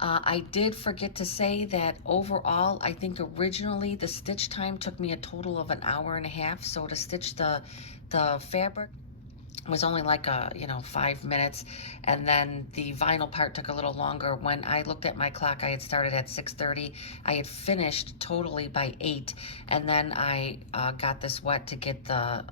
I did forget to say that overall, I think originally the stitch time took me a total of an hour and a half. So to stitch the fabric was only like 5 minutes, and then the vinyl part took a little longer. When I looked at my clock, I had started at 6:30. I had finished totally by 8, and then I got this wet to get the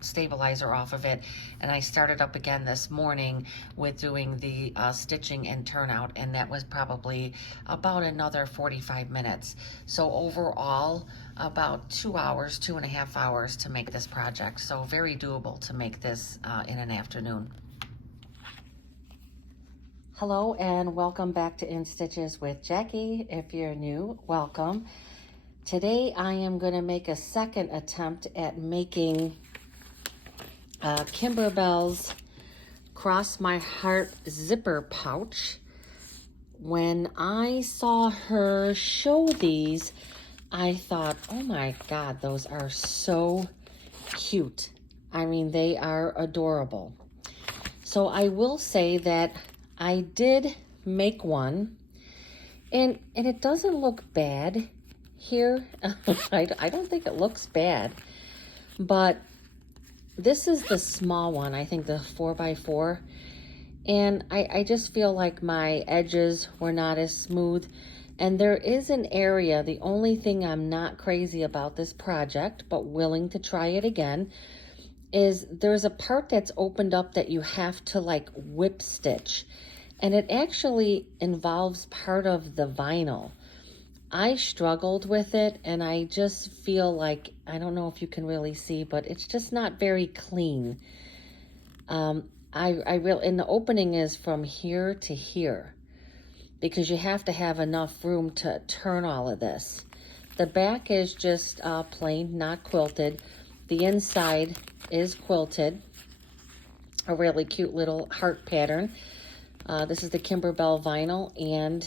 stabilizer off of it, and I started up again this morning with doing the stitching and turnout, and that was probably about another 45 minutes. So overall, about 2 hours, 2.5 hours to make this project. So very doable to make this in an afternoon. Hello and welcome back to In Stitches with Jackie. If you're new, welcome. Today I am going to make a second attempt at making Kimberbell's Cross My Heart zipper pouch. When I saw her show these, I thought, oh my God, those are so cute. I mean, they are adorable. So I will say that I did make one, and it doesn't look bad here. I don't think it looks bad, but this is the small one, I think the 4x4, and I just feel like my edges were not as smooth. And there is an area, the only thing I'm not crazy about this project, but willing to try it again, is there's a part that's opened up that you have to like whip stitch. And it actually involves part of the vinyl. I struggled with it, and I just feel like, I don't know if you can really see, but it's just not very clean. And the opening is from here to here, because you have to have enough room to turn all of this. The back is just plain, not quilted. The inside is quilted, a really cute little heart pattern. This is the Kimberbell vinyl and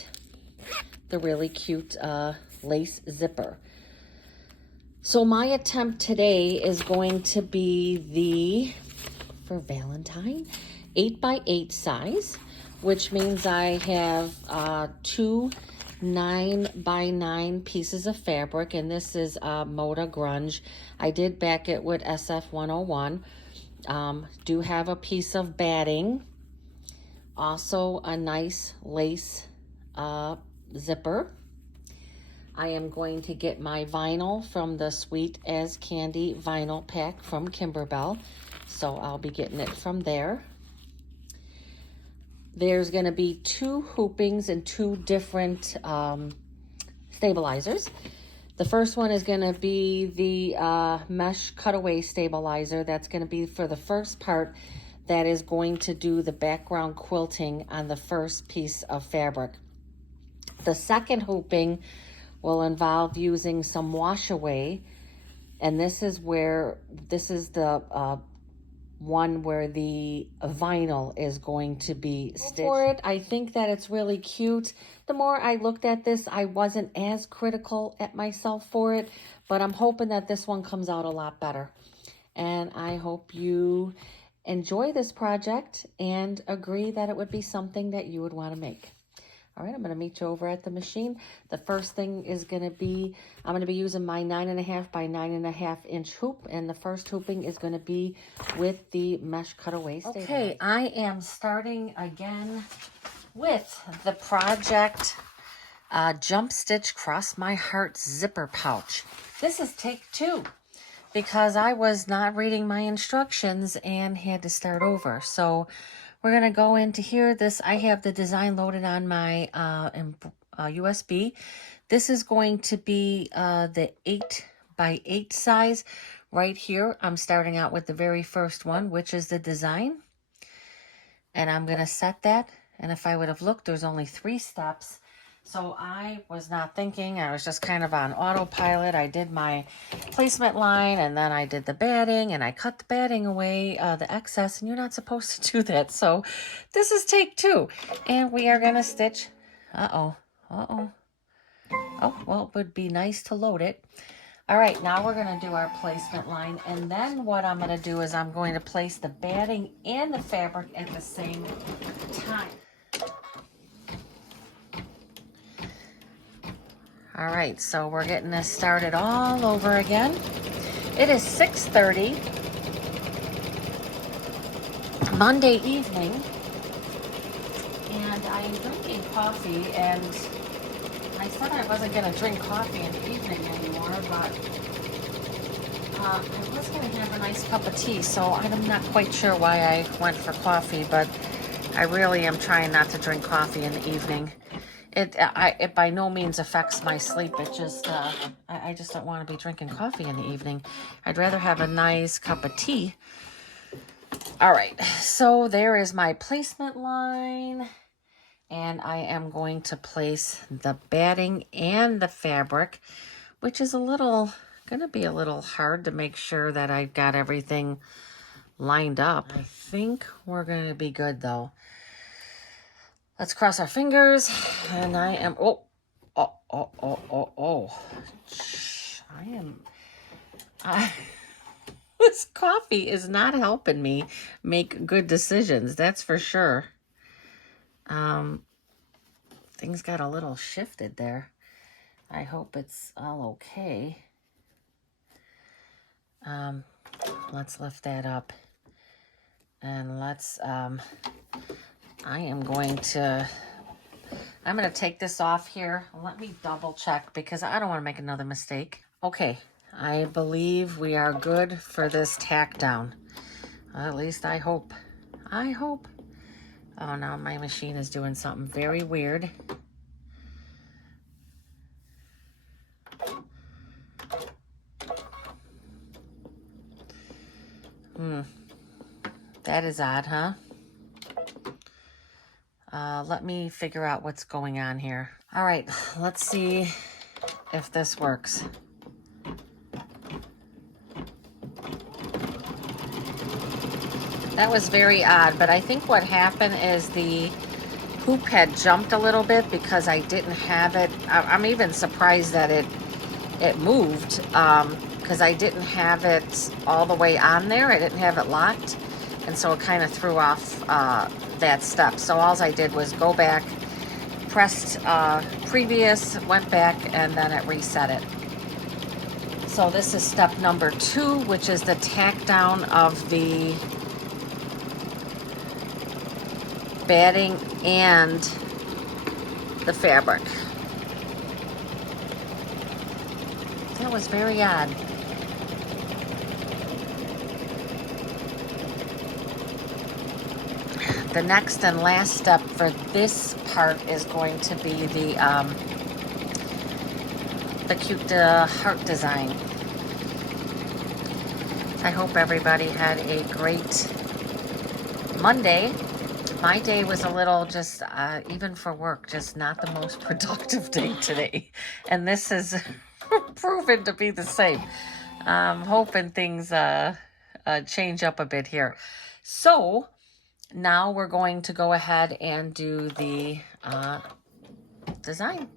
the really cute lace zipper. So my attempt today is going to be for Valentine, 8x8 size, which means I have 2 9x9 pieces of fabric, and this is Moda Grunge. I did back it with SF101. Do have a piece of batting, also a nice lace zipper. I am going to get my vinyl from the Sweet as Candy vinyl pack from Kimberbell, so I'll be getting it from there. There's going to be 2 hoopings and 2 different stabilizers. The first one is going to be the mesh cutaway stabilizer. That's going to be for the first part that is going to do the background quilting on the first piece of fabric. The second hooping will involve using some wash away, and this is the one where the vinyl is going to be stitched. For it, I think that it's really cute. The more I looked at this, I wasn't as critical at myself for it, but I'm hoping that this one comes out a lot better. And I hope you enjoy this project and agree that it would be something that you would want to make. All right, I'm going to meet you over at the machine. The first thing is going to be, I'm going to be using my 9.5 by 9.5 inch hoop, and the first hooping is going to be with the mesh cutaway stabilizer. Okay, I am starting again with the project Jump Stitch Cross My Heart zipper pouch. This is take 2 because I was not reading my instructions and had to start over. So we're going to go into here. I have the design loaded on my USB. This is going to be the 8x8 size. Right here, I'm starting out with the very first one, which is the design. And I'm going to set that. And if I would have looked, there's only 3 steps. So I was not thinking. I was just kind of on autopilot. I did my placement line, and then I did the batting, and I cut the batting away, the excess, and you're not supposed to do that. So this is take 2, and we are going to stitch. Oh, well, it would be nice to load it. All right, now we're going to do our placement line, and then what I'm going to do is I'm going to place the batting and the fabric at the same time. All right, so we're getting this started all over again. It is 6:30 Monday evening, and I am drinking coffee, and I said I wasn't going to drink coffee in the evening anymore, but I was going to have a nice cup of tea, so I'm not quite sure why I went for coffee, but I really am trying not to drink coffee in the evening. It by no means affects my sleep. It just, I just don't want to be drinking coffee in the evening. I'd rather have a nice cup of tea. All right, so there is my placement line, and I am going to place the batting and the fabric, which is gonna be a little hard to make sure that I've got everything lined up. I think we're gonna be good though. Let's cross our fingers, and I am, this coffee is not helping me make good decisions, that's for sure. Things got a little shifted there. I hope it's all okay. Let's lift that up, and let's, I'm going to take this off here. Let me double check because I don't want to make another mistake. Okay, I believe we are good for this tack down. At least I hope. I hope. Oh, now my machine is doing something very weird. That is odd, huh? Let me figure out what's going on here. All right, let's see if this works. That was very odd, but I think what happened is the hoop had jumped a little bit because I didn't have it. I'm even surprised that it moved because I didn't have it all the way on there. I didn't have it locked, and so it kind of threw off that step. So all I did was go back, pressed previous, went back, and then it reset it. So this is step number 2, which is the tack down of the batting and the fabric. That was very odd. The next and last step for this part is going to be the cute heart design. I hope everybody had a great Monday. My day was a little just, even for work, just not the most productive day today. And this has proven to be the same. I'm hoping things change up a bit here. So now we're going to go ahead and do the design.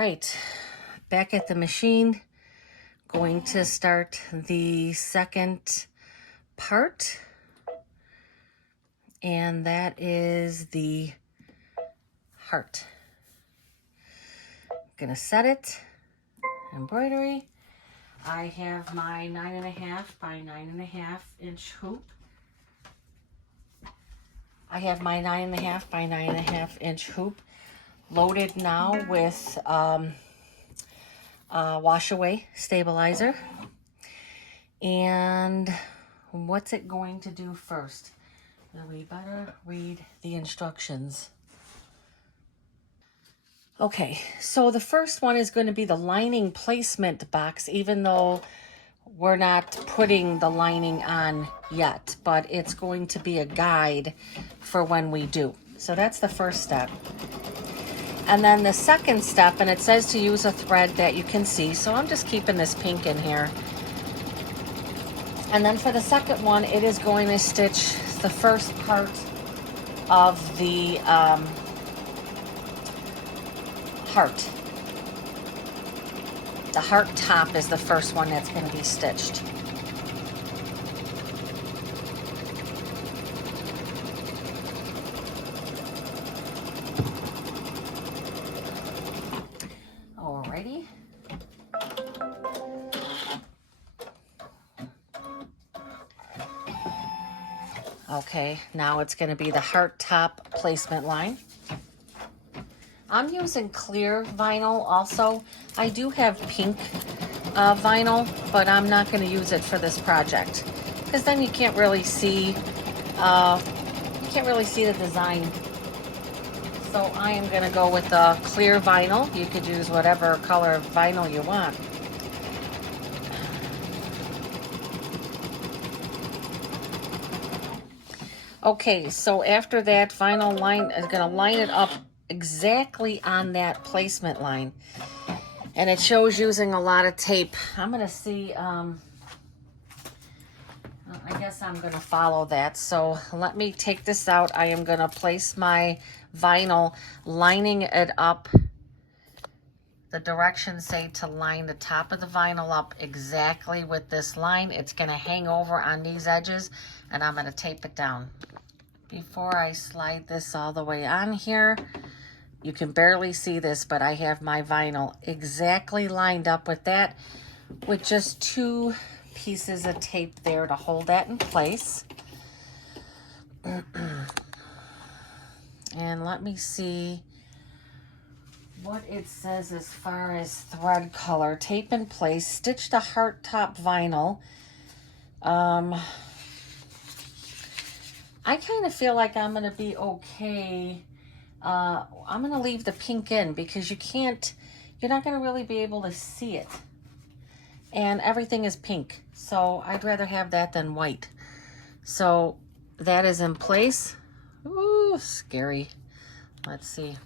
right, back at the machine, going to start the second part, and that is the heart. I'm gonna set it, embroidery. I have my 9.5 by 9.5 inch hoop. I have my 9.5 by 9.5 inch hoop loaded now with wash away stabilizer. And what's it going to do first? Well, we better read the instructions. Okay, so the first one is going to be the lining placement box, even though we're not putting the lining on yet, but it's going to be a guide for when we do. So that's the first step. And then the second step, and it says to use a thread that you can see, so I'm just keeping this pink in here. And then for the second one, it is going to stitch the first part of the heart. The heart top is the first one that's going to be stitched. Alrighty. Okay, now it's going to be the heart top placement line. I'm using clear vinyl also. I do have pink vinyl, but I'm not going to use it for this project because then you can't really see the design. So I am going to go with the clear vinyl. You could use whatever color vinyl you want. Okay, so after that, vinyl line is going to line it up exactly on that placement line. And it shows using a lot of tape. I'm going to see, I guess I'm going to follow that. So let me take this out. I am going to place my vinyl, lining it up. The directions say to line the top of the vinyl up exactly with this line. It's going to hang over on these edges, and I'm going to tape it down. Before I slide this all the way on here, you can barely see this, but I have my vinyl exactly lined up with that, with just 2 pieces of tape there to hold that in place. And let me see what it says as far as thread color. Tape in place, stitch the heart top vinyl. I kind of feel like I'm going to be okay. I'm going to leave the pink in because you're not going to really be able to see it. And everything is pink. So I'd rather have that than white. So that is in place. Ooh, scary. Let's see.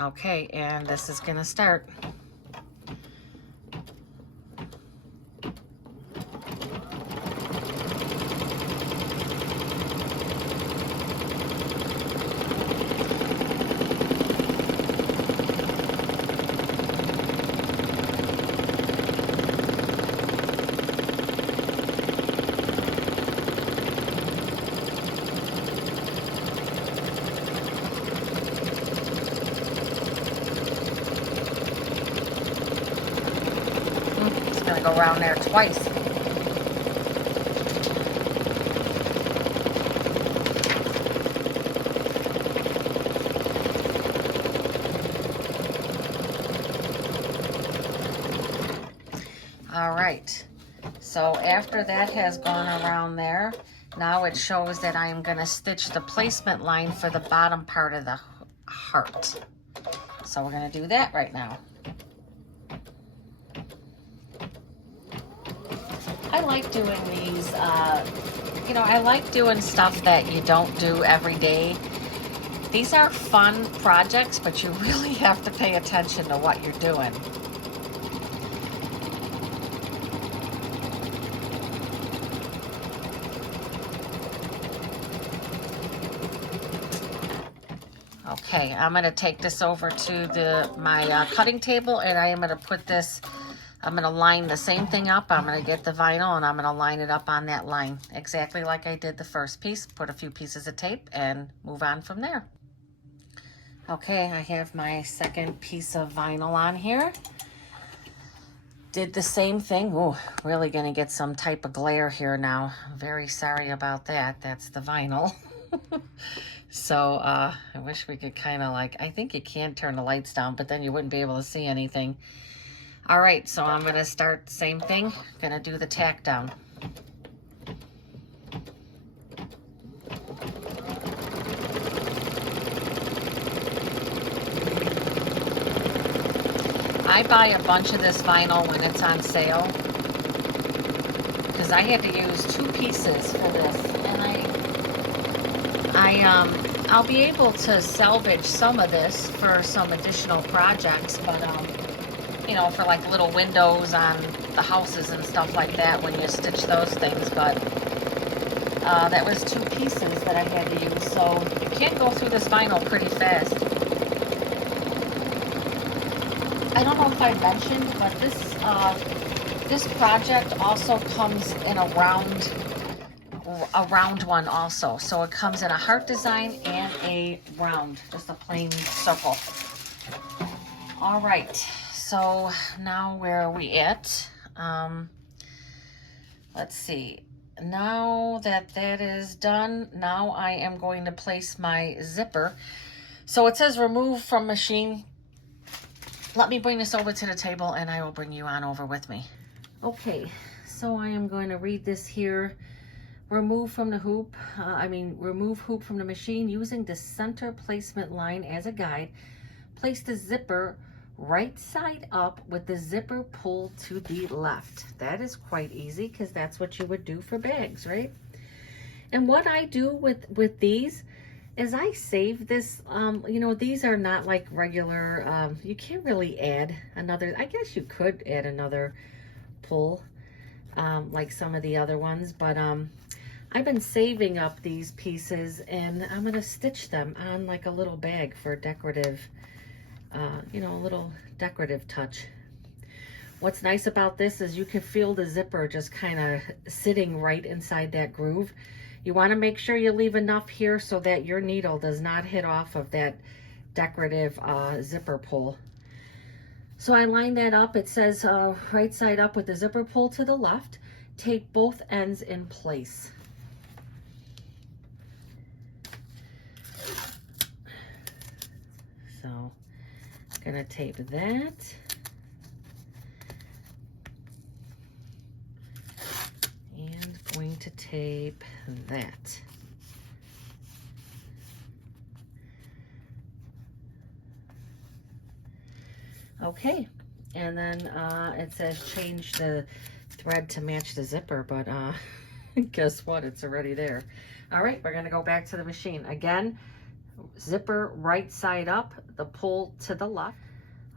Okay, and this is going to start. Gonna go around there twice. All right, so after that has gone around there, now it shows that I am going to stitch the placement line for the bottom part of the heart. So we're going to do that right now. I like doing these, I like doing stuff that you don't do every day. These are fun projects, but you really have to pay attention to what you're doing. Okay, I'm going to take this over to my cutting table, and I am going to put this, I'm going to line the same thing up. I'm going to get the vinyl and I'm going to line it up on that line, exactly like I did the first piece. Put a few pieces of tape and move on from there. Okay, I have my second piece of vinyl on here. Did the same thing. Oh, really going to get some type of glare here now. Very sorry about that. That's the vinyl. So I wish we could kind of like, I think you can turn the lights down, but then you wouldn't be able to see anything. All right, so I'm going to start the same thing. Going to do the tack down. I buy a bunch of this vinyl when it's on sale because I had to use 2 pieces for this, and I'll be able to salvage some of this for some additional projects, but you know, for like little windows on the houses and stuff like that when you stitch those things. But that was 2 pieces that I had to use, so you can go through this vinyl pretty fast. I don't know if I mentioned, but this project also comes in a round one also. So it comes in a heart design and a round, just a plain circle. All right, so now where are we at? Let's see. Now that that is done, now I am going to place my zipper. So it says remove from machine. Let me bring this over to the table and I will bring you on over with me. Okay, so I am going to read this here. Remove from the hoop, remove hoop from the machine using the center placement line as a guide. Place the zipper right side up with the zipper pulled to the left. That is quite easy because that's what you would do for bags, right? And what I do with these is I save this, you know, these are not like regular, you can't really add another, I guess you could add another pull, like some of the other ones, but I've been saving up these pieces and I'm going to stitch them on like a little bag for decorative, you know, a little decorative touch. What's nice about this is you can feel the zipper just kind of sitting right inside that groove. You want to make sure you leave enough here so that your needle does not hit off of that decorative zipper pull. So I line that up. It says right side up with the zipper pull to the left. Tape both ends in place. So I'm going to tape that. And going to tape that. Okay, and then it says change the thread to match the zipper, but guess what? It's already there. All right, we're gonna go back to the machine. Again, zipper right side up, the pull to the left.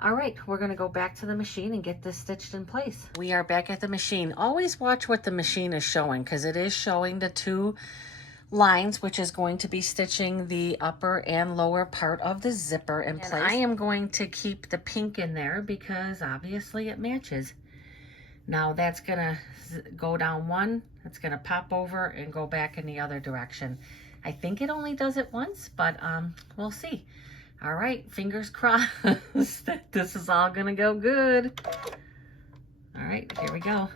All right, we're gonna go back to the machine and get this stitched in place. We are back at the machine. Always watch what the machine is showing because it is showing the 2 lines, which is going to be stitching the upper and lower part of the zipper in place. And I am going to keep the pink in there because obviously it matches. Now that's gonna go down one, it's gonna pop over and go back in the other direction. I think it only does it once, but we'll see. All right, fingers crossed that this is all gonna go good. All right, here we go.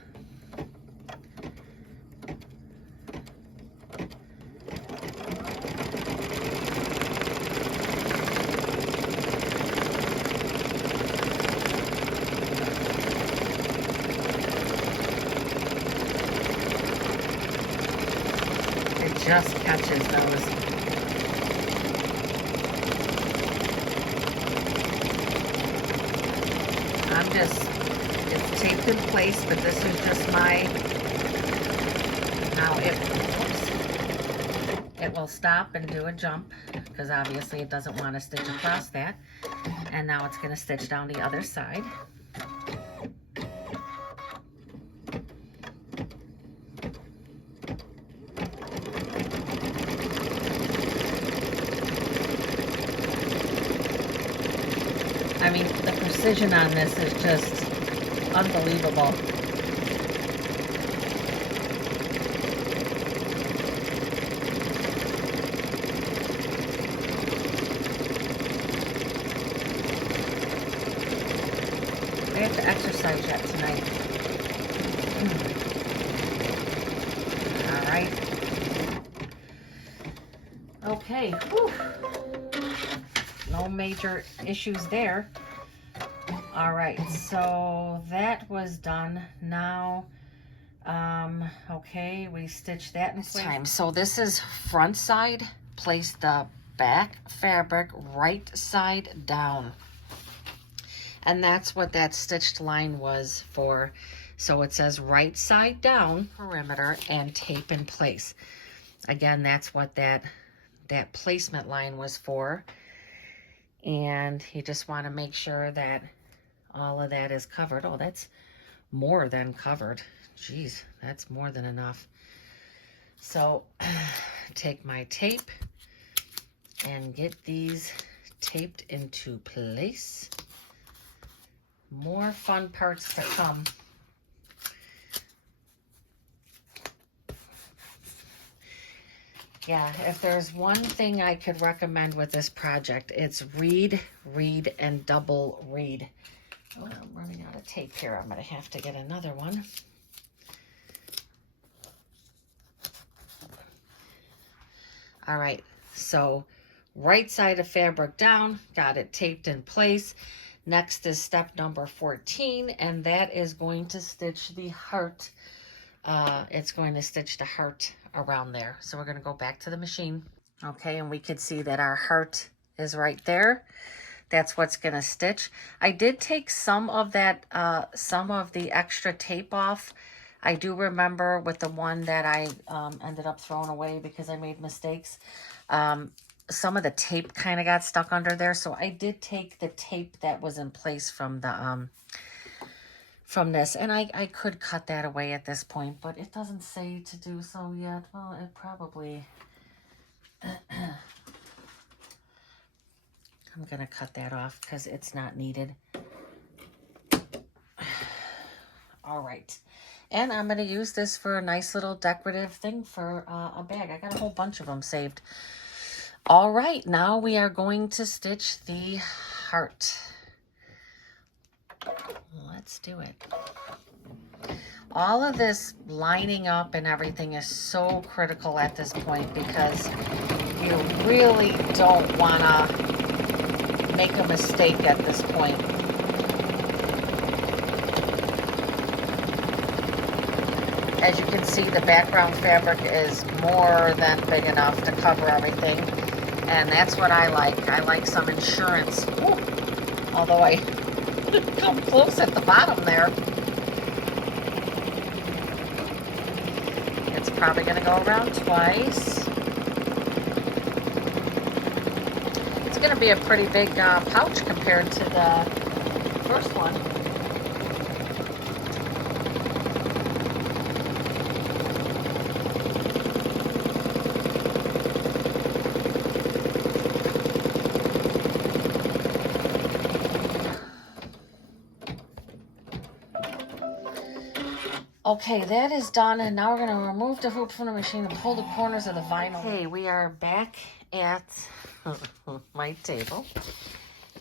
Just catches those. It's taped in place, but this is just my, now it will stop and do a jump because obviously it doesn't want to stitch across that. And now it's going to stitch down the other side. precision on this is just unbelievable. I have to exercise yet tonight. All right. Okay. Whew. No major issues there. All right, so that was done. Now, okay, we stitched that in place. So this is front side. Place the back fabric right side down. And that's what that stitched line was for. So it says right side down perimeter and tape in place. Again, that's what that placement line was for. And you just want to make sure that all of that is covered. Oh, that's more than covered. Jeez, that's more than enough. So take my tape and get these taped into place. More fun parts to come. Yeah, if there's one thing I could recommend with this project, it's read, read, and double read. Oh, I'm running out of tape here. I'm going to have to get another one. All right, so right side of fabric down, got it taped in place. Next is step number 14, and that is going to stitch the heart. It's going to stitch the heart around there. So we're going to go back to the machine. Okay, and we can see that our heart is right there. That's what's going to stitch. I did take some of that, some of the extra tape off. I do remember with the one that I ended up throwing away because I made mistakes. Some of the tape kind of got stuck under there. So I did take the tape that was in place from the from this. And I could cut that away at this point, but it doesn't say to do so yet. Well, it probably... I'm going to cut that off because it's not needed. All right. And I'm going to use this for a nice little decorative thing for a bag. I got a whole bunch of them saved. All right. Now we are going to stitch the heart. Let's do it. All of this lining up and everything is so critical at this point because you really don't want to make a mistake at this point. As you can see, the background fabric is more than big enough to cover everything. And that's what I like. I like some insurance. Ooh, although I come close at the bottom there. It's probably going to go around twice. It's going to be a pretty big pouch compared to the first one. Okay, that is done, and now we're going to remove the hoop from the machine and pull the corners of the vinyl. Okay, we are back at my table.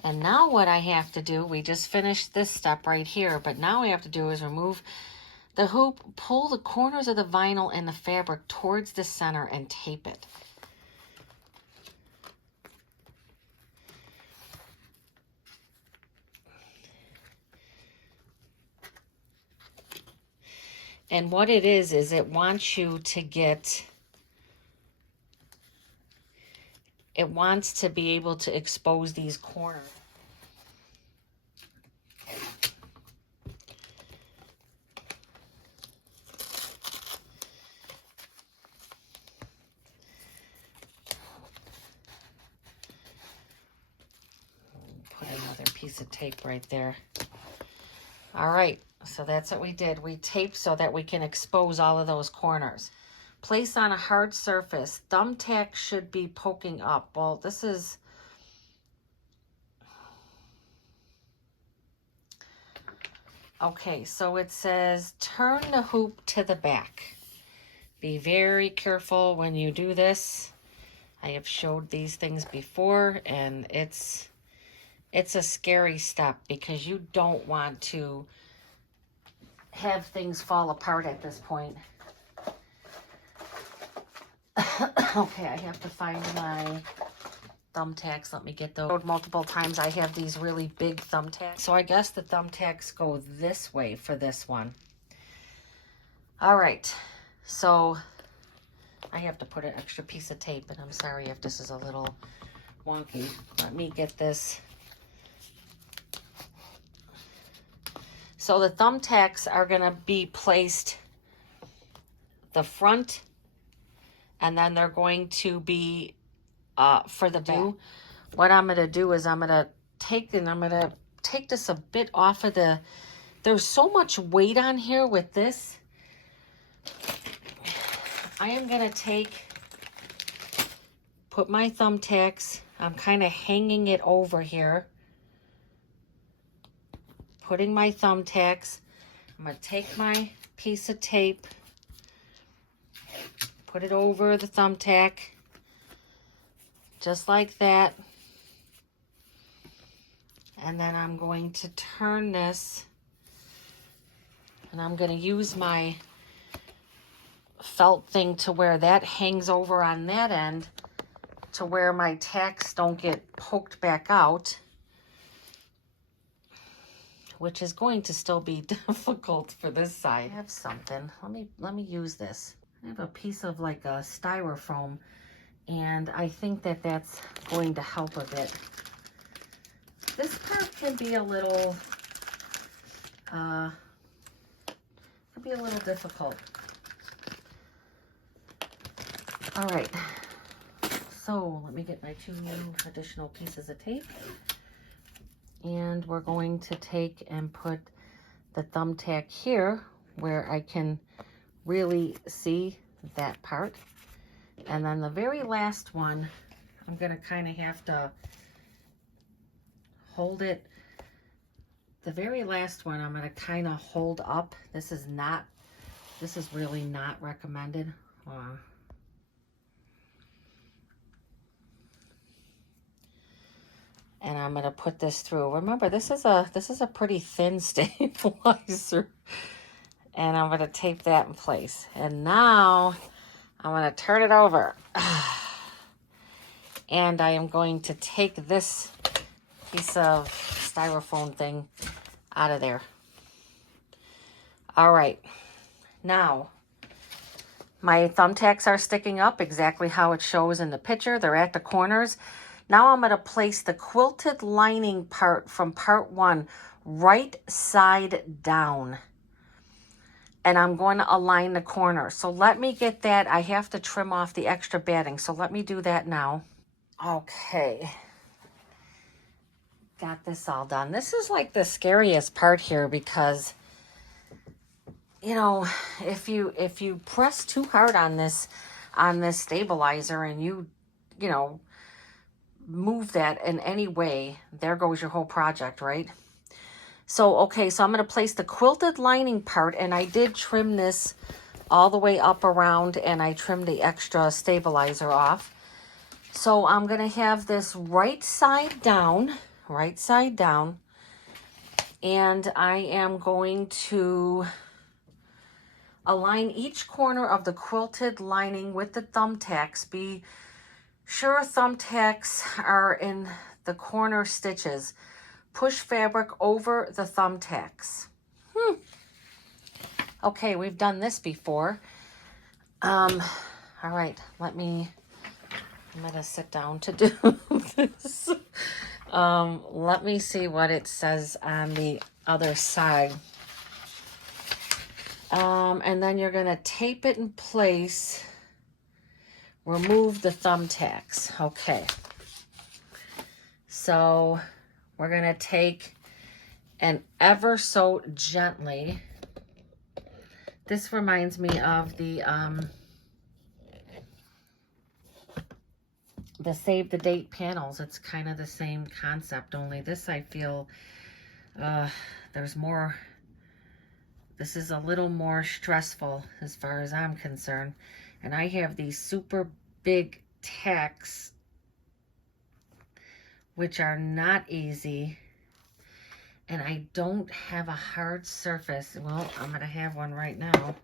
And now what I have to do, we just finished this step right here, but now we have to do is remove the hoop, pull the corners of the vinyl and the fabric towards the center and tape it. And what it is it wants you to get, it wants to be able to expose these corners. Put another piece of tape right there. All right, so that's what we did. We taped so that we can expose all of those corners. Place on a hard surface. Thumbtack should be poking up. Well, this is... Okay, so it says turn the hoop to the back. Be very careful when you do this. I have showed these things before, and it's a scary step because you don't want to have things fall apart at this point. Okay, I have to find my thumbtacks. Let me get those. Multiple times I have these really big thumbtacks. So I guess the thumbtacks go this way for this one. All right, so I have to put an extra piece of tape, and I'm sorry if this is a little wonky. Let me get this. So the thumbtacks are gonna be placed the front, and then they're going to be for the back. What I'm gonna do is I'm gonna take this a bit off of the, there's so much weight on here with this. I am gonna put my thumbtacks, I'm kind of hanging it over here. Putting my thumbtacks, I'm gonna take my piece of tape, put it over the thumbtack, just like that. And then I'm going to turn this, and I'm going to use my felt thing to where that hangs over on that end to where my tacks don't get poked back out, which is going to still be difficult for this side. I have something. Let me use this. I have a piece of like a styrofoam, and I think that that's going to help a bit. This part can be a little difficult. All right, so let me get my 2 additional pieces of tape, and we're going to take and put the thumbtack here where I can really see that part. And then the very last one, I'm gonna kind of have to hold it. The very last one I'm going to kind of hold up. This is really not recommended. And I'm going to put this through. Remember, this is a pretty thin stabilizer. And I'm going to tape that in place. And now I'm going to turn it over. And I am going to take this piece of styrofoam thing out of there. All right, now my thumbtacks are sticking up exactly how it shows in the picture. They're at the corners. Now I'm going to place the quilted lining part from part 1 right side down, and I'm going to align the corner. So let me get that. I have to trim off the extra batting, so let me do that now. Okay. Got this all done. This is like the scariest part here because, you know, if you press too hard on this stabilizer and you know, move that in any way, there goes your whole project, right? So, okay, so I'm going to place the quilted lining part, and I did trim this all the way up around, and I trimmed the extra stabilizer off. So I'm going to have this right side down, and I am going to align each corner of the quilted lining with the thumbtacks. Be sure thumbtacks are in the corner stitches. Push fabric over the thumbtacks. Okay, we've done this before. All right, I'm gonna sit down to do this. Let me see what it says on the other side. And then you're gonna tape it in place. Remove the thumbtacks. Okay. So we're gonna take and ever so gently. This reminds me of the save the date panels. It's kind of the same concept, only this I feel there's more This is a little more stressful as far as I'm concerned. And I have these super big tacks, which are not easy. And I don't have a hard surface. Well, I'm going to have one right now.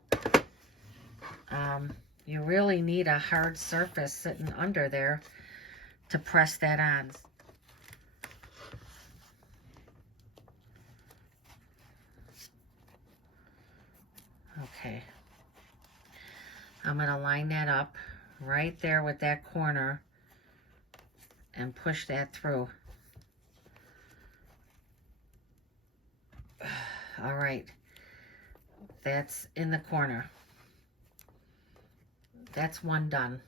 You really need a hard surface sitting under there to press that on. Okay. I'm going to line that up right there with that corner and push that through. All right. That's in the corner. That's one done.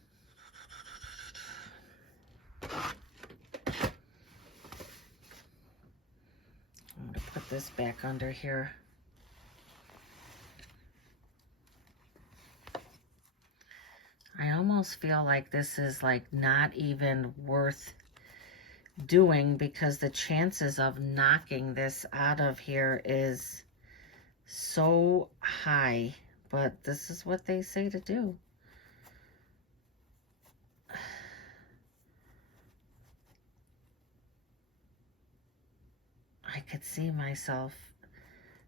I'm going to put this back under here. I almost feel like this is like not even worth doing because the chances of knocking this out of here is so high, but this is what they say to do. I could see myself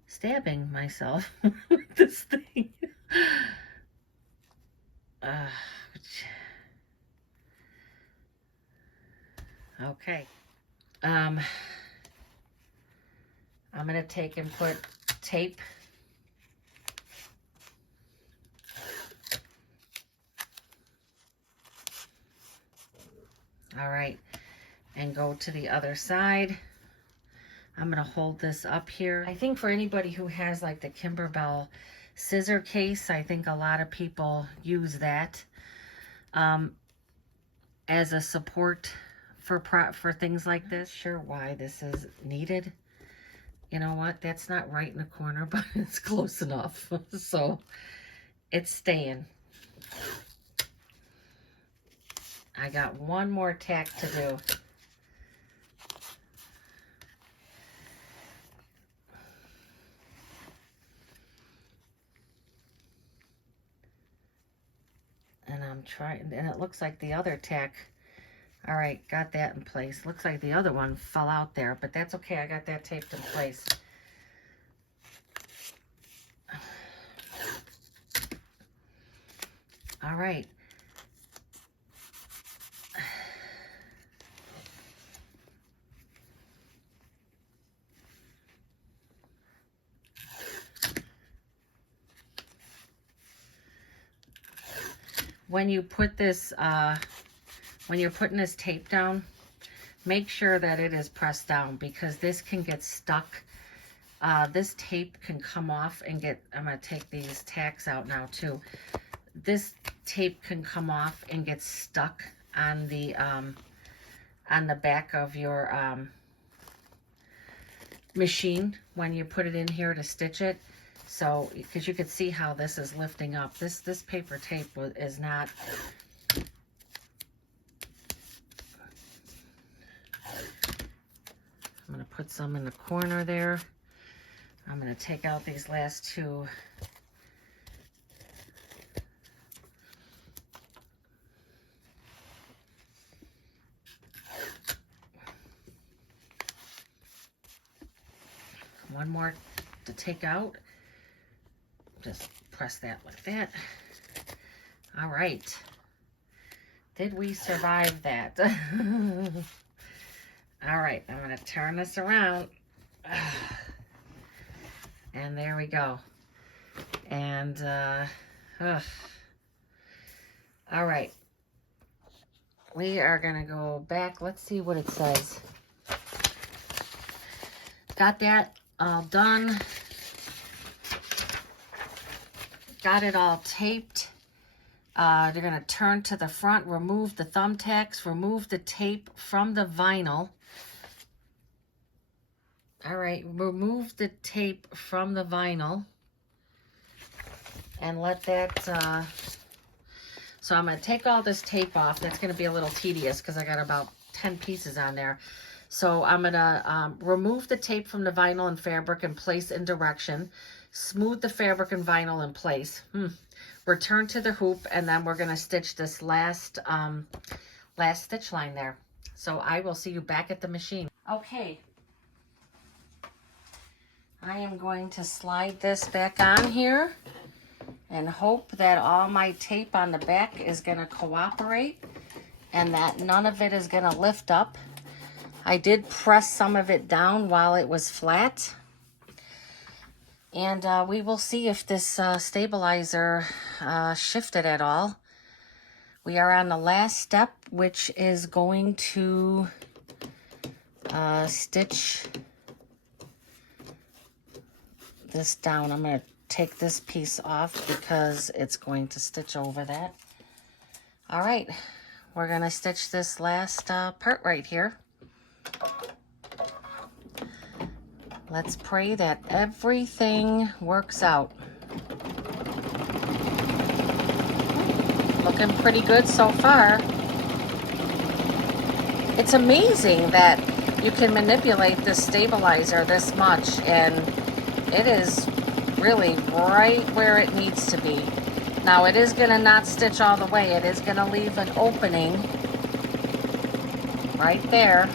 stabbing myself with this thing. Okay. I'm going to take and put tape all right, and go to the other side. I'm going to hold this up here. I think for anybody who has like the Kimberbell scissor case, I think a lot of people use that as a support for things like this. Sure why this is needed. You know what? That's not right in the corner, but it's close enough. So it's staying. I got one more tack to do. And I'm trying, and it looks like the other tack, all right, got that in place. Looks like the other one fell out there, but that's okay. I got that taped in place. All right. When you put this, when you're putting this tape down, make sure that it is pressed down because this can get stuck. This tape can come off and get, I'm going to take these tacks out now too. This tape can come off and get stuck on the back of your machine when you put it in here to stitch it. So, because you can see how this is lifting up. This paper tape is not. I'm going to put some in the corner there. I'm going to take out these last two. One more to take out. Just press that like that. All right. Did we survive that? All right, I'm going to turn this around. And there we go. And, all right. We are going to go back. Let's see what it says. Got that all done. Got it all taped. They're going to turn to the front, remove the thumbtacks, remove the tape from the vinyl. All right, remove the tape from the vinyl and let that, so I'm going to take all this tape off. That's going to be a little tedious because I got about 10 pieces on there. So I'm gonna remove the tape from the vinyl and fabric and place in direction. Smooth the fabric and vinyl in place. Return to the hoop, and then we're gonna stitch this last stitch line there. So I will see you back at the machine. Okay. I am going to slide this back on here and hope that all my tape on the back is going to cooperate and that none of it is going to lift up. I did press some of it down while it was flat. And we will see if this stabilizer shifted at all. We are on the last step, which is going to stitch this down. I'm going to take this piece off because it's going to stitch over that. All right, we're going to stitch this last part right here. Let's pray that everything works out. Looking pretty good so far. It's amazing that you can manipulate this stabilizer this much, and it is really right where it needs to be. Now it is going to not stitch all the way. It is going to leave an opening right there.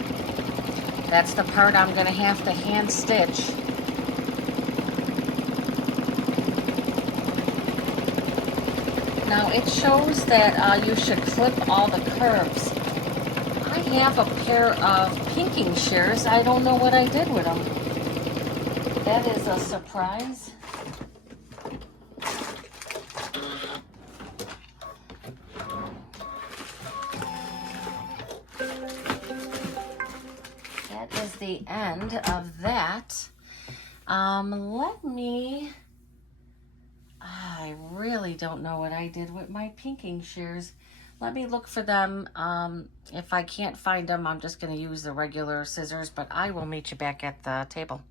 That's the part I'm going to have to hand stitch. Now it shows that you should clip all the curves. I have a pair of pinking shears. I don't know what I did with them. That is a surprise. That is the end of that. I really don't know what I did with my pinking shears. Let me look for them. If I can't find them, I'm just going to use the regular scissors, but I will meet you back at the table.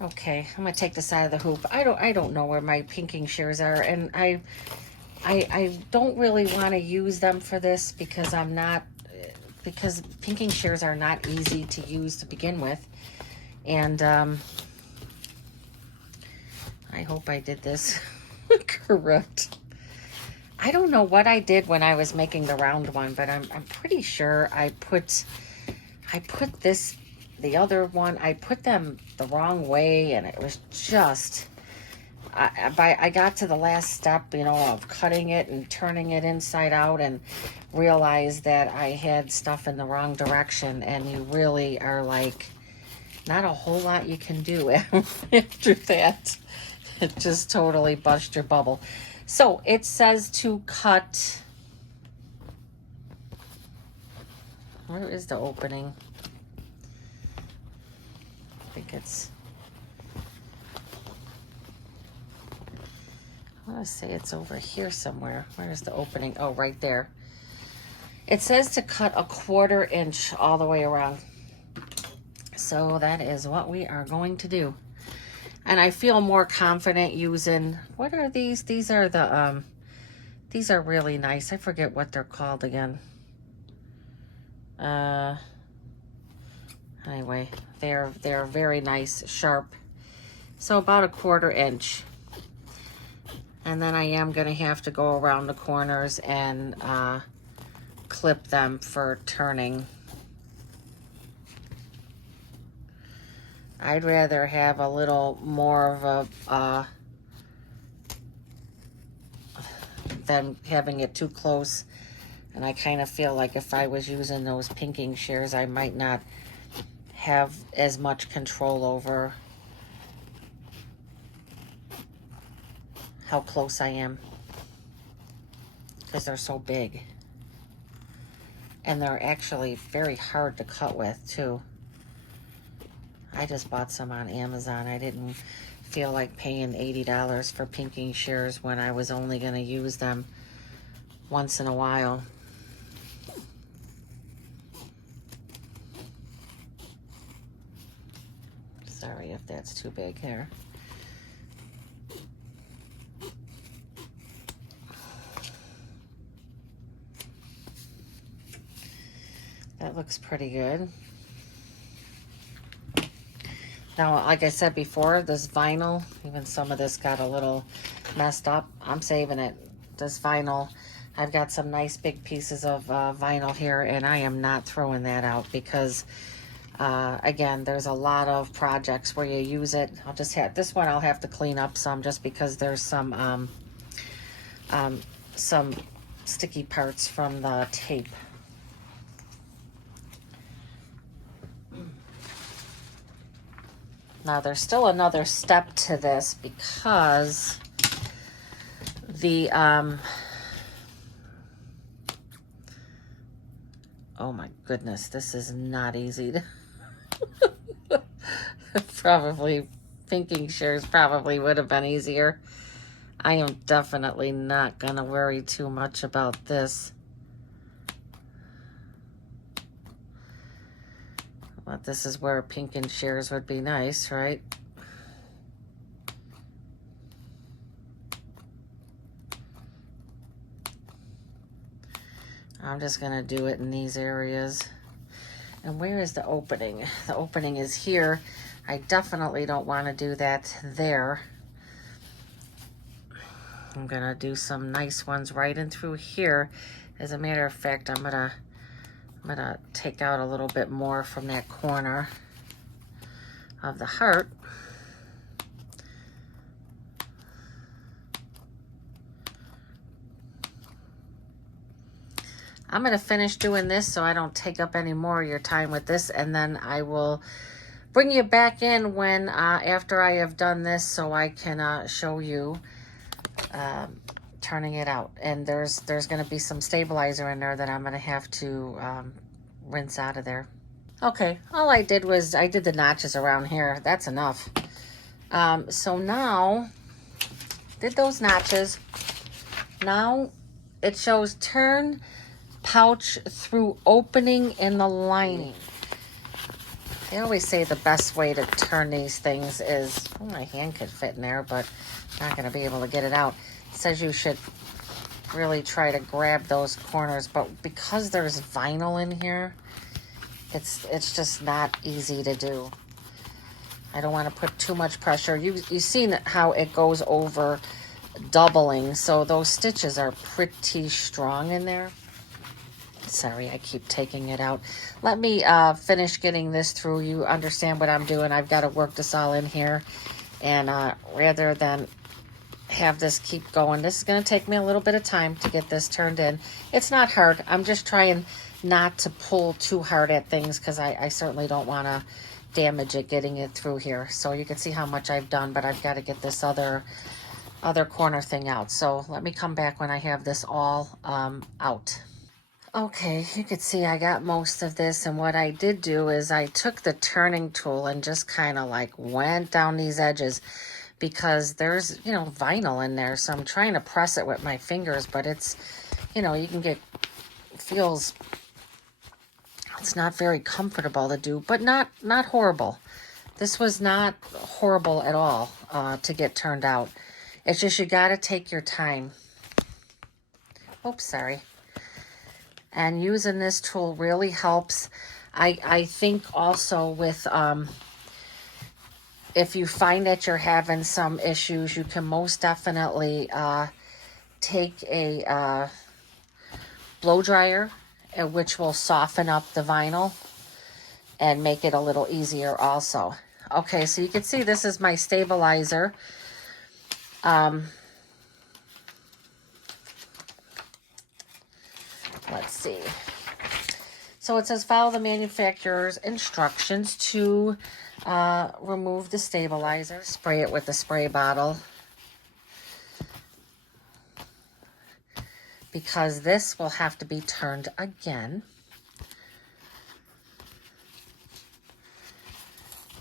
Okay, I'm going to take the side of the hoop. I don't know where my pinking shears are, and I don't really want to use them for this because because pinking shears are not easy to use to begin with. And I hope I did this correct. I don't know what I did when I was making the round one, but I'm pretty sure I put the other one, I put them the wrong way, and it was just, I got to the last step, of cutting it and turning it inside out and realized that I had stuff in the wrong direction, and you really are like, not a whole lot you can do after that. It just totally bust your bubble. So it says to cut, where is the opening? I think I want to say it's over here somewhere. Where's the opening? Oh, right there. It says to cut 1/4 inch all the way around. So that is what we are going to do. And I feel more confident using, what are these? These are the, these are really nice. I forget what they're called again. Anyway, they're very nice, sharp. So about 1/4 inch. And then I am going to have to go around the corners and clip them for turning. I'd rather have a little more of a, than having it too close. And I kind of feel like if I was using those pinking shears, I might not have as much control over how close I am, because they're so big. And they're actually very hard to cut with too. I just bought some on Amazon. I didn't feel like paying $80 for pinking shears when I was only going to use them once in a while. Sorry if that's too big here. That looks pretty good. Now, like I said before, this vinyl, even some of this got a little messed up. I'm saving it. This vinyl, I've got some nice big pieces of vinyl here, and I am not throwing that out because, again, there's a lot of projects where you use it. I'll just have, this one I'll have to clean up some just because there's some sticky parts from the tape. Now there's still another step to this because the, oh my goodness, this is not easy to, probably, pinking shears probably would have been easier. I am definitely not gonna worry too much about this. But this is where pinking shears would be nice, right? I'm just gonna do it in these areas. And where is the opening? The opening is here. I definitely don't want to do that there. I'm gonna do some nice ones right in through here. As a matter of fact, I'm gonna take out a little bit more from that corner of the heart. I'm gonna finish doing this so I don't take up any more of your time with this, and then I will bring you back in when after I have done this so I can show you turning it out. And there's going to be some stabilizer in there that I'm going to have to rinse out of there. Okay, all I did was I did the notches around here. That's enough. So now, did those notches. Now it shows turn pouch through opening in the lining. They always say the best way to turn these things is, oh, my hand could fit in there, but I'm not going to be able to get it out. It says you should really try to grab those corners, but because there's vinyl in here, it's just not easy to do. I don't want to put too much pressure. You've seen how it goes over doubling, so those stitches are pretty strong in there. Sorry, I keep taking it out. Let me finish getting this through. You understand what I'm doing. I've got to work this all in here. And rather than have this keep going, this is going to take me a little bit of time to get this turned in. It's not hard. I'm just trying not to pull too hard at things because I certainly don't want to damage it getting it through here. So you can see how much I've done, but I've got to get this other corner thing out. So let me come back when I have this all out. Okay, you can see I got most of this, and what I did do is I took the turning tool and just kind of like went down these edges because there's, you know, vinyl in there, so I'm trying to press it with my fingers, but it's, you know, you can get, feels, it's not very comfortable to do, but not horrible. This was not horrible at all to get turned out. It's just you got to take your time. Oops, sorry. And using this tool really helps. I think also with, if you find that you're having some issues, you can most definitely take a blow dryer, which will soften up the vinyl and make it a little easier also. Okay, so you can see this is my stabilizer. Let's see. So it says follow the manufacturer's instructions to remove the stabilizer. Spray it with the spray bottle. Because this will have to be turned again.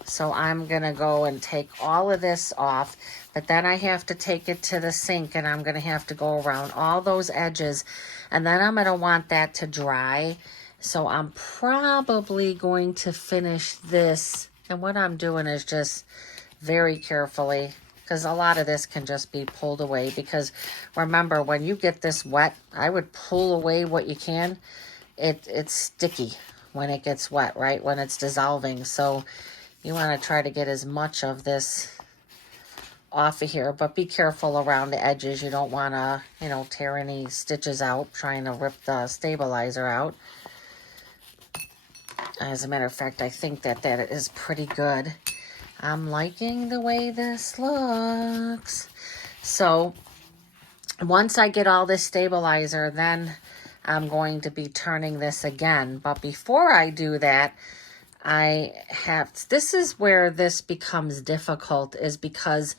So I'm going to go and take all of this off, but then I have to take it to the sink and I'm going to have to go around all those edges, and then I'm going to want that to dry. So I'm probably going to finish this, and what I'm doing is just very carefully, because a lot of this can just be pulled away, because remember, when you get this wet, I would pull away what you can. It's sticky when it gets wet, right? When it's dissolving. So You want to try to get as much of this off of here, but be careful around the edges. You don't want to, you know, tear any stitches out trying to rip the stabilizer out. As a matter of fact, I think that is pretty good. I'm liking the way this looks. So once I get all this stabilizer, then I'm going to be turning this again. But before I do that, this is where this becomes difficult, is because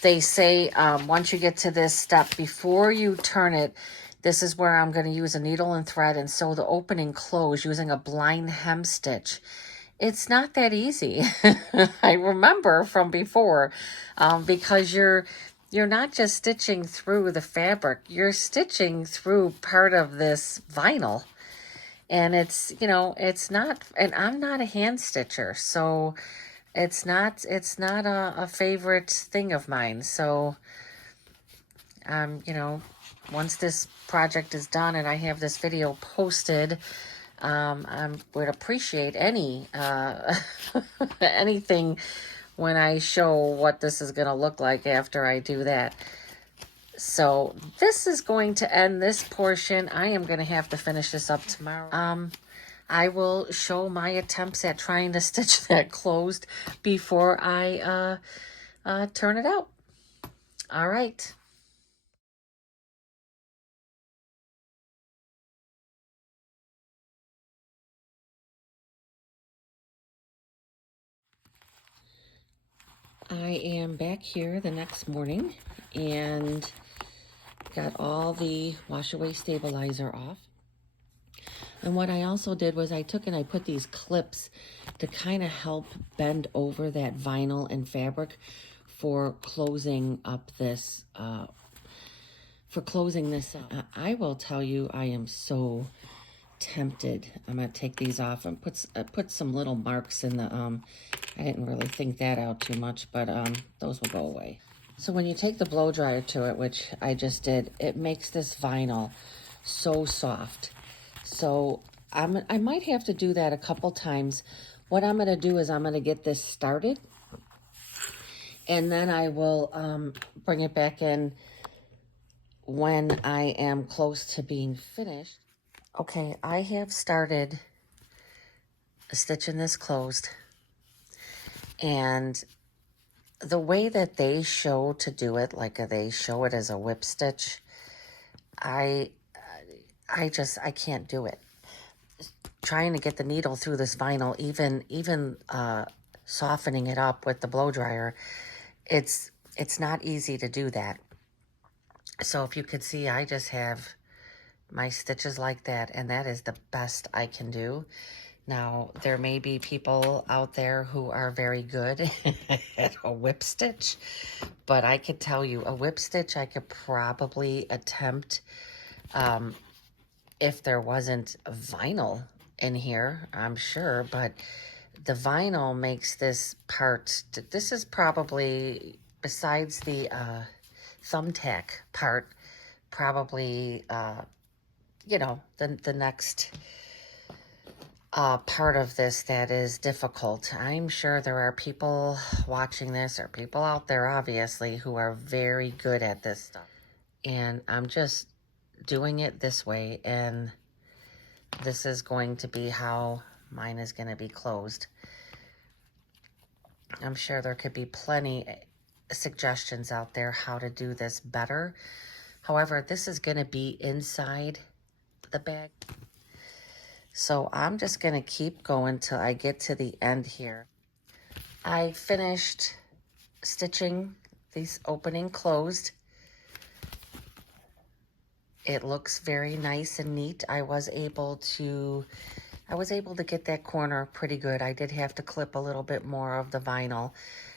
they say once you get to this step, before you turn it, this is where I'm going to use a needle and thread and sew the opening closed using a blind hem stitch. It's not that easy. I remember from before, because you're not just stitching through the fabric, you're stitching through part of this vinyl. And it's, you know, it's not, and I'm not a hand stitcher, so it's not a favorite thing of mine. So, you know, once this project is done and I have this video posted, I would appreciate any, anything when I show what this is going to look like after I do that. So this is going to end this portion. I am going to have to finish this up tomorrow. I will show my attempts at trying to stitch that closed before I turn it out. All right. I am back here the next morning and got all the wash away stabilizer off. And what I also did was I took and I put these clips to kind of help bend over that vinyl and fabric for closing up this, up. I will tell you, I am so tempted. I'm going to take these off and put some little marks in the, I didn't really think that out too much, but those will go away. So when you take the blow dryer to it, which I just did, it makes this vinyl so soft. So I might have to do that a couple times. What I'm going to do is I'm going to get this started, and then I will bring it back in when I am close to being finished. Okay, I have started stitching this closed, and the way that they show to do it, like they show it as a whip stitch, I can't do it. Trying to get the needle through this vinyl, even softening it up with the blow dryer, it's not easy to do that. So if you could see, I just have my stitches like that, and that is the best I can do. Now, there may be people out there who are very good at a whip stitch, but I could tell you, a whip stitch I could probably attempt if there wasn't vinyl in here, I'm sure, but the vinyl makes this part, this is probably, besides the thumbtack part, probably, you know, the next part of this that is difficult. I'm sure there are people watching this, or people out there, obviously, who are very good at this stuff. And I'm just doing it this way, and this is going to be how mine is going to be closed. I'm sure there could be plenty suggestions out there how to do this better. However, this is going to be inside the bag. So I'm just going to keep going till I get to the end here. I finished stitching these opening closed. It looks very nice and neat. I was able to get that corner pretty good. I did have to clip a little bit more of the vinyl,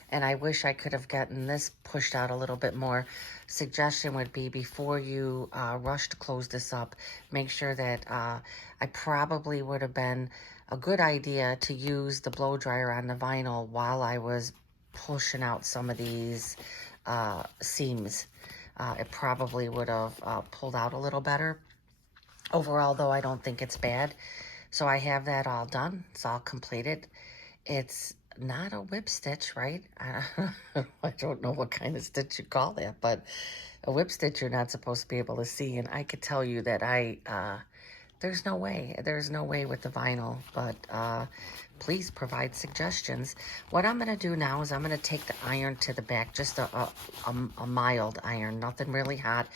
and I wish I could have gotten this pushed out a little bit more. Suggestion would be, before you rush to close this up, make sure that I probably would have been a good idea to use the blow dryer on the vinyl while I was pushing out some of these seams. It probably would have pulled out a little better. Overall, though, I don't think it's bad. So I have that all done. It's all completed. It's not a whip stitch, right? I don't know what kind of stitch you call that, but a whip stitch you're not supposed to be able to see. And I could tell you that there's no way. There's no way with the vinyl, but please provide suggestions. What I'm going to do now is I'm going to take the iron to the back, just a mild iron, nothing really hot.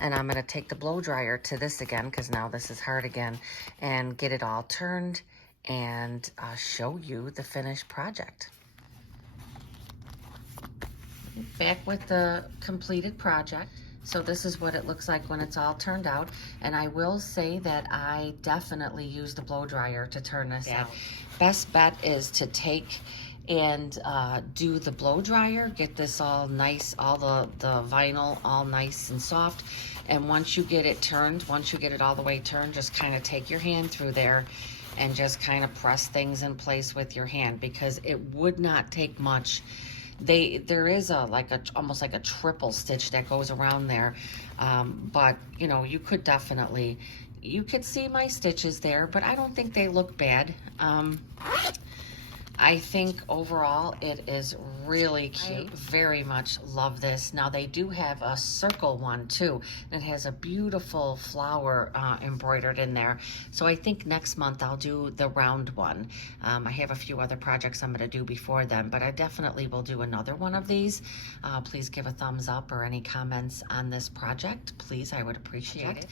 And I'm going to take the blow dryer to this again, because now this is hard again, and get it all turned and show you the finished project. Back with the completed project. So this is what it looks like when it's all turned out. And I will say that I definitely used the blow dryer to turn this out. Best bet is to take and do the blow dryer, get this all nice, all the vinyl all nice and soft. And once you get it turned, once you get it all the way turned, just kind of take your hand through there and just kind of press things in place with your hand, because it would not take much. There is almost like a triple stitch that goes around there, but you know, you could see my stitches there, but I don't think they look bad. I think overall it is really cute. I very much love this. Now they do have a circle one too, and it has a beautiful flower embroidered in there. So I think next month I'll do the round one. I have a few other projects I'm going to do before then, but I definitely will do another one of these. Please give a thumbs up or any comments on this project. Please, I would appreciate it.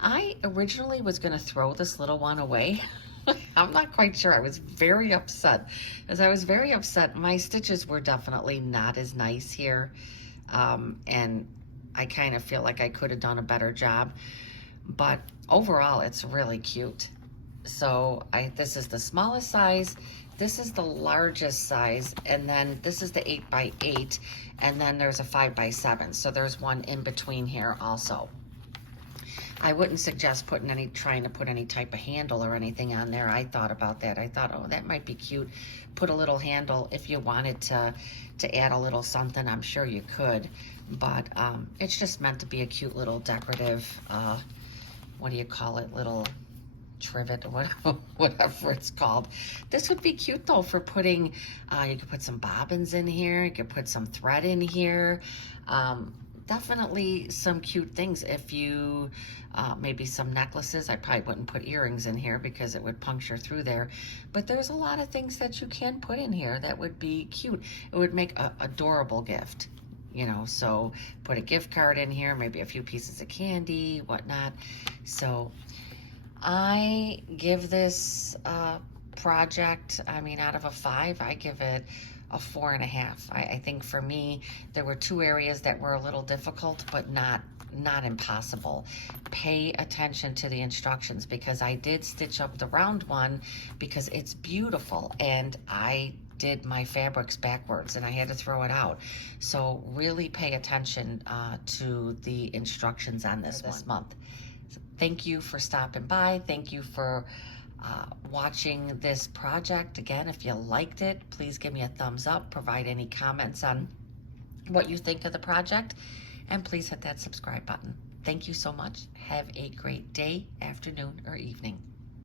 I originally was going to throw this little one away. I'm not quite sure. I was very upset. My stitches were definitely not as nice here. And I kind of feel like I could have done a better job. But overall, it's really cute. So this is the smallest size. This is the largest size. And then this is the 8x8. And then there's a 5x7. So there's one in between here also. I wouldn't suggest trying to put any type of handle or anything on there. I thought about that. I thought, oh, that might be cute. Put a little handle if you wanted to add a little something. I'm sure you could, but it's just meant to be a cute little decorative, what do you call it, little trivet or whatever it's called. This would be cute though for putting, you could put some bobbins in here. You could put some thread in here. Definitely some cute things. If you, maybe some necklaces. I probably wouldn't put earrings in here because it would puncture through there. But there's a lot of things that you can put in here that would be cute. It would make an adorable gift, you know. So put a gift card in here, maybe a few pieces of candy, whatnot. So I give this project, I mean, out of a 5, I give it a 4.5. I think for me, there were 2 areas that were a little difficult, but not impossible. Pay attention to the instructions, because I did stitch up the round one because it's beautiful, and I did my fabrics backwards and I had to throw it out. So really pay attention to the instructions on this month. So thank you for stopping by. Thank you for watching this project. Again, if you liked it, please give me a thumbs up, provide any comments on what you think of the project, and please hit that subscribe button. Thank you so much. Have a great day, afternoon, or evening.